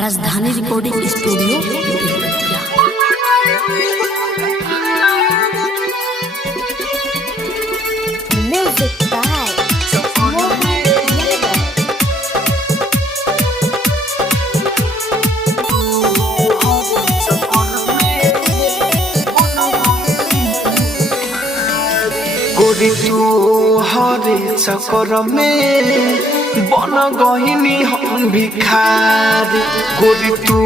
राजधानी recording studio Belwatia. Music by Mohan Yadav. गोरी तू हरे चक्कर में बन गहिनी हम भिखारी। गोरी तू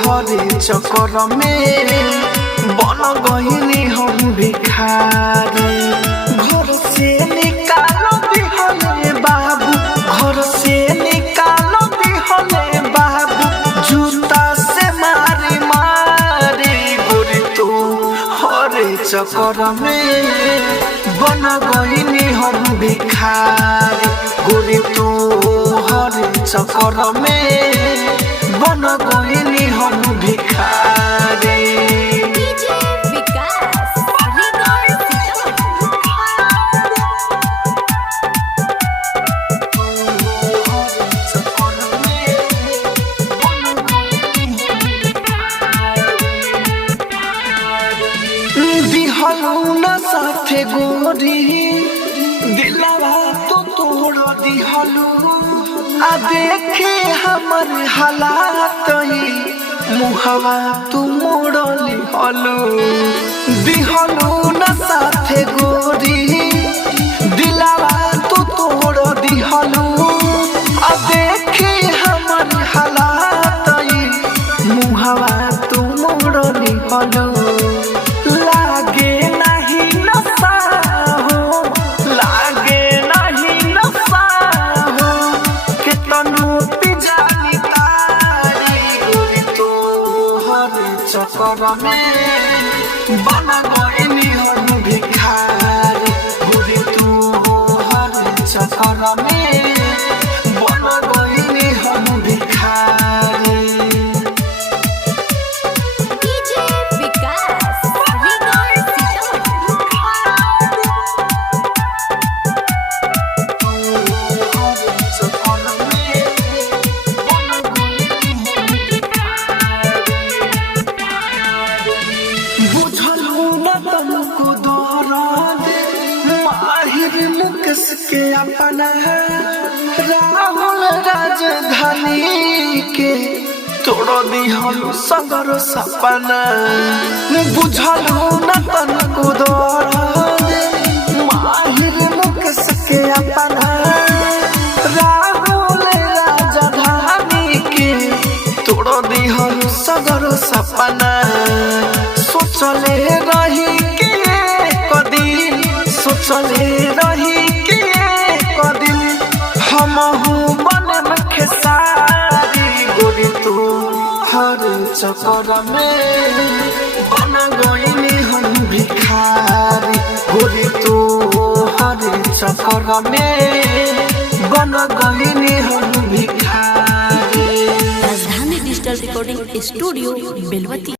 हरे चक्कर में बन गहिनी हम भिखारी। घर से निकाल दिहले बाबू, घर से निकाल दिहले बाबू, जूता से मारी मारी। गोरी तू हरे चक्कर में बन गइनी हम भिखारी। गोरी तू हरे चक्कर में बन गइनी हम भिखारी। DJ Vikas, Record दिहलू न साथे गोरी दिलवा तो तोड़ दिहलू। आ देखे हमर हालात मुहवा तू मोड़ लिहलू। दिहलू न साथे गोरी दिलवा तो तोड़ दिहलू। आ देखे हमर हालात मुहवा तू मोड़ लिहलू। लागे नहीं नशा हो, लागे नहीं नशा हो, के तनु पिजानी तारी। गोरी तो हर चक्कर में बन गइनी हम भिखारी। गोरी तू हर चक्कर में बन गइनी हम भिखारी। DJ Vikas, Record बुझलू न तुमको दौरान माहिर मुकस के अपना राहुल राजधानी के तोड़ दिहलू सगर सपना। बुझलू न तुमको दौरान माहिर मुकस के अपना राहुल राजधानी के तोड़ दिहलू सगर सपना। सोचले रही के कदिन, सोचले रही के कदिन हमहू बनम खेसारी। गोरी तू हर चक्कर में बन गइनी हम भिखारी। गोरी तू हर चक्कर में बन गइनी हम भिखारी। राजधानी डिजिटल रिकॉर्डिंग स्टूडियो बेलवतिया।